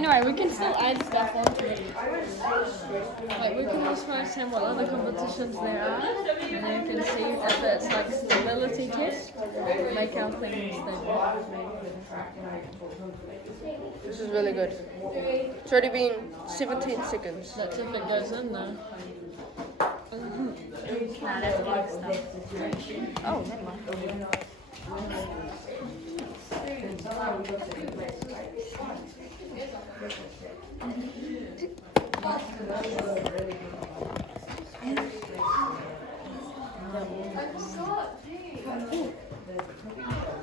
Anyway, we can still add stuff onto it. Like we can just write down what other competitions there are, and then you can see if it's like stability test, make our things stable. This is really good. It's already been 17 seconds. That's if it goes in though. Nah, that's black stuff. Oh, never mind.